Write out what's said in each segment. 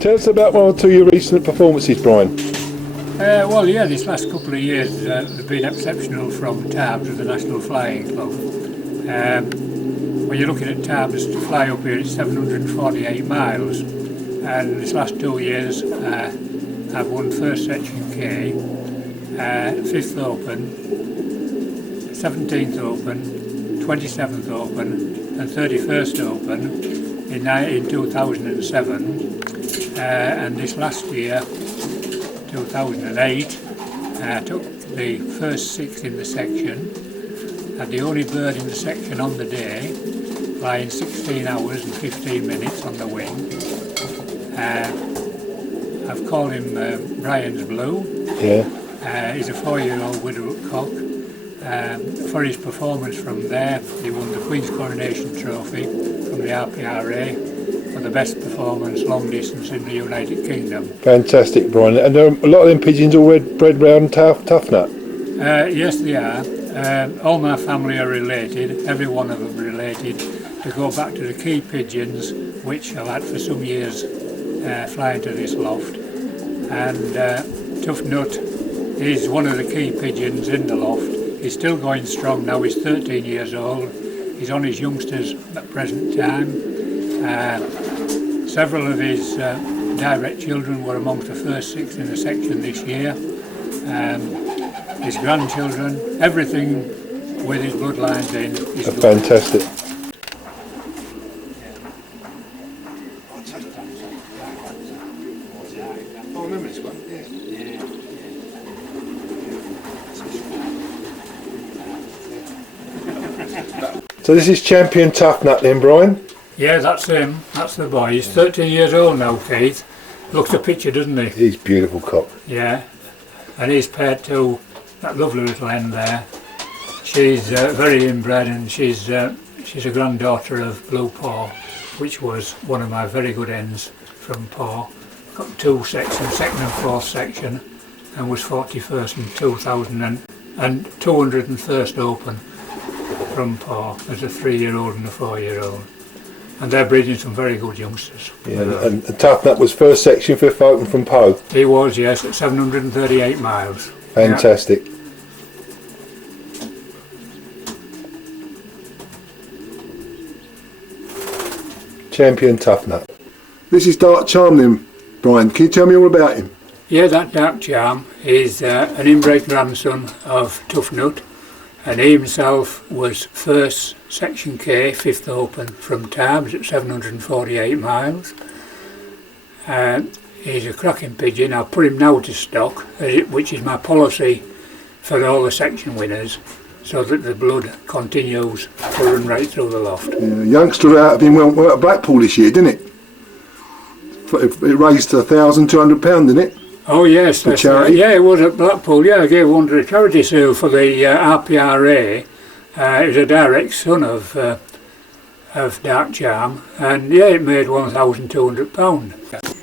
Tell us about one or two of your recent performances, Brian. Well, yeah, this last couple of years have been exceptional from Tarbes with the National Flying Club. When you're looking at Tarbes to fly up here, it's 748 miles, and this last 2 years I've won first section K, 5th Open, 17th Open, 27th Open and 31st Open in 2007, and this last year, 2008, I took the first 6 in the section, had the only bird in the section on the day, flying 16 hours and 15 minutes on the wing. I've called him Brian's Blue. Yeah. He's a 4-year-old widow cock. For his performance from there, he won the Queen's Coronation Trophy from the RPRA for the best performance long distance in the United Kingdom. Fantastic, Brian. And a lot of them pigeons are bred round Toughnut? Yes, they are. All my family are related, every one of them related, to go back to the key pigeons, which I've had for some years flying to this loft. And Toughnut is one of the key pigeons in the loft. He's still going strong now, he's 13 years old. He's on his youngsters at present time. Several of his direct children were amongst the first 6 in the section this year. His grandchildren, everything with his bloodlines in is good. Fantastic. I remember this one, yeah. So this is champion Toughnut then, Brian? Yeah, that's him. That's the boy. He's 13 years old now, Keith. Looks a picture, doesn't he? He's beautiful cock. Yeah. And he's paired to that lovely little hen there. She's very inbred, and she's a granddaughter of Blue Pau, which was one of my very good hens from Pau. Got 2 sections, 2nd and 4th section, and was 41st in 2000 and 201st Open from Pau as a 3-year-old and a 4-year-old. And they're breeding some very good youngsters. Yeah, and Toughnut was first section, 5th Open from Pau? He was, yes, at 738 miles. Fantastic. Yeah. Champion Toughnut. This is Dark Charm then, Brian. Can you tell me all about him? Yeah, that Dark Charm is an inbred grandson of Toughnut, and he himself was first section K, 5th Open from Tarbes at 748 miles. He's a cracking pigeon. I'll put him now to stock, which is my policy for all the section winners, so that the blood continues to run right through the loft. Yeah, youngster out of him went at Blackpool this year, didn't it? It raised £1,200, didn't it? Oh yes, for charity. Yeah, it was at Blackpool. Yeah, I gave one to a charity sale for the RPRA. It was a direct son of Dark Charm, and yeah, it made £1,200.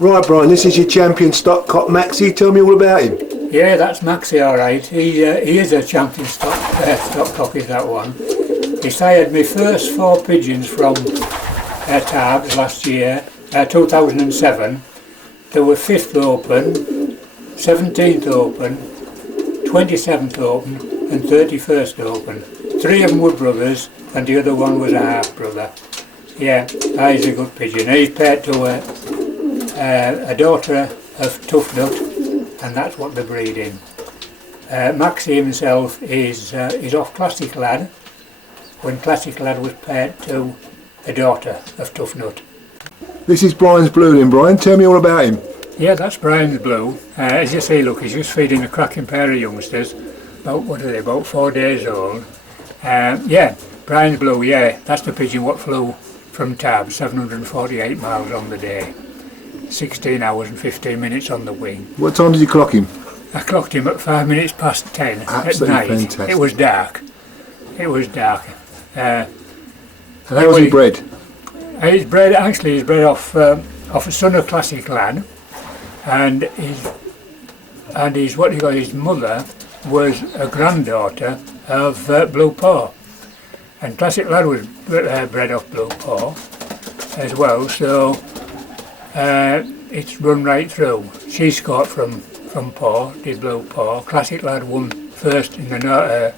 Right, Brian, this is your champion stock cock Maxi. Tell me all about him. Yeah, that's Maxi, all right. He is a champion stock cock, is that one. He sired my first 4 pigeons from Tarbes last year, 2007. There were 5th Open, 17th Open, 27th Open and 31st Open. 3 of them were brothers and the other one was a half brother. Yeah, he's a good pigeon. He's paired to a daughter of Toughnut, and that's what they're breeding. Maxi himself is off Classic Lad, when Classic Lad was paired to a daughter of Toughnut. This is Brian's Blue then, Brian. Tell me all about him. Yeah, that's Brian's Blue. As you see, look, he's just feeding a cracking pair of youngsters. About 4 days old. Yeah, Brian's Blue, yeah, that's the pigeon what flew from Tarbes, 748 miles on the day. 16 hours and 15 minutes on the wing. What time did you clock him? I clocked him at 5 minutes past 10 Absolutely at night. Fantastic. It was dark. It was dark. How was he bred? He's bred off a son of Classic Lad, and his mother was a granddaughter of Blue Pau. And Classic Lad was bred off Blue Pau as well, so it's run right through. She scored from Pau, did Blue Pau. Classic Lad won first in the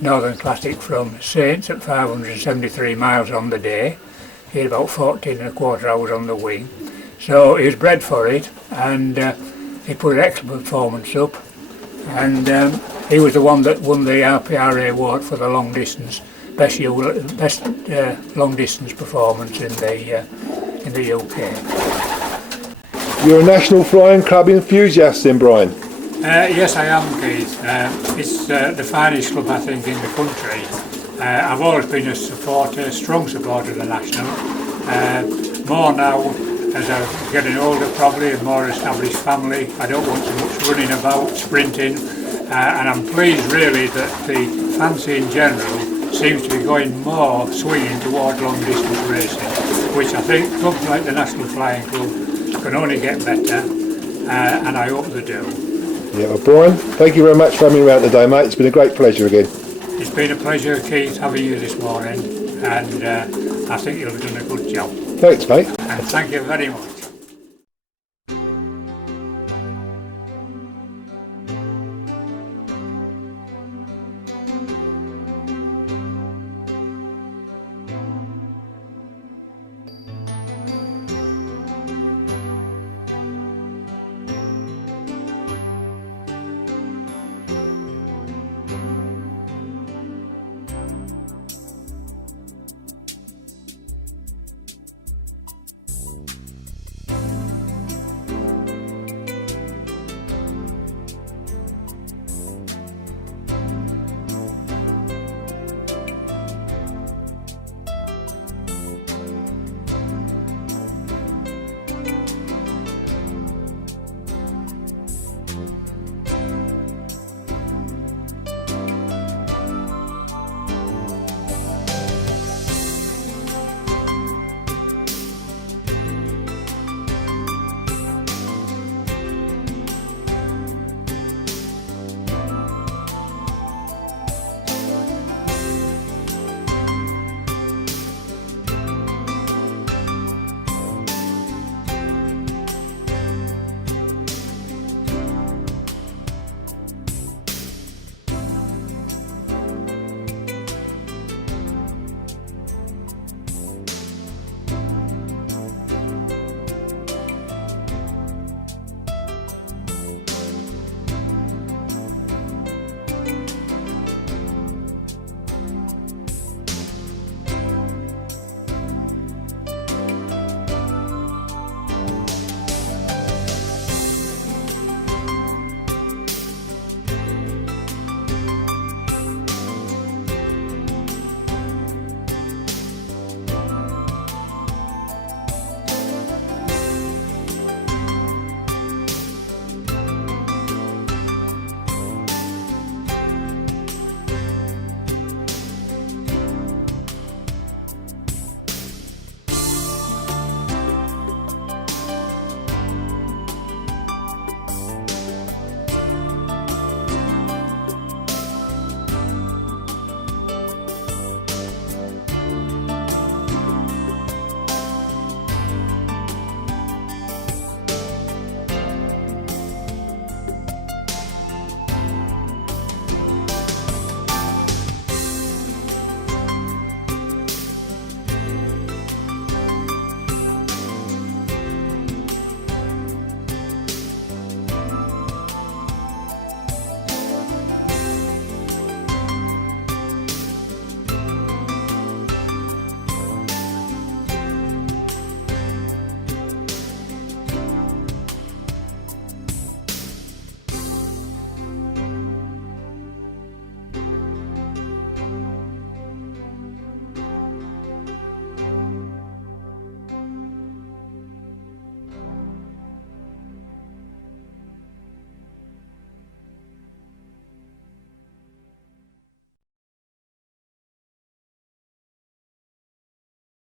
Northern Classic from Saints at 573 miles on the day. He had about 14 and a quarter hours on the wing. So he was bred for it, and he put an excellent performance up. And he was the one that won the RPRA award for the long distance, best long distance performance in the UK. You're a National Flying Club enthusiast then, Brian? Yes, I am, Keith. It's the finest club, I think, in the country. I've always been a supporter, strong supporter of the National. More now, as I'm getting older probably, and more established family. I don't want so much running about, sprinting, and I'm pleased really that the fancy in general seems to be going more swinging towards long distance racing, which I think clubs like the National Flying Club can only get better, and I hope they do. Yeah, well, Brian, thank you very much for having me around today, mate. It's been a great pleasure again. It's been a pleasure, Keith, having you this morning, and I think you've done a good job. Thanks, mate. And thank you very much.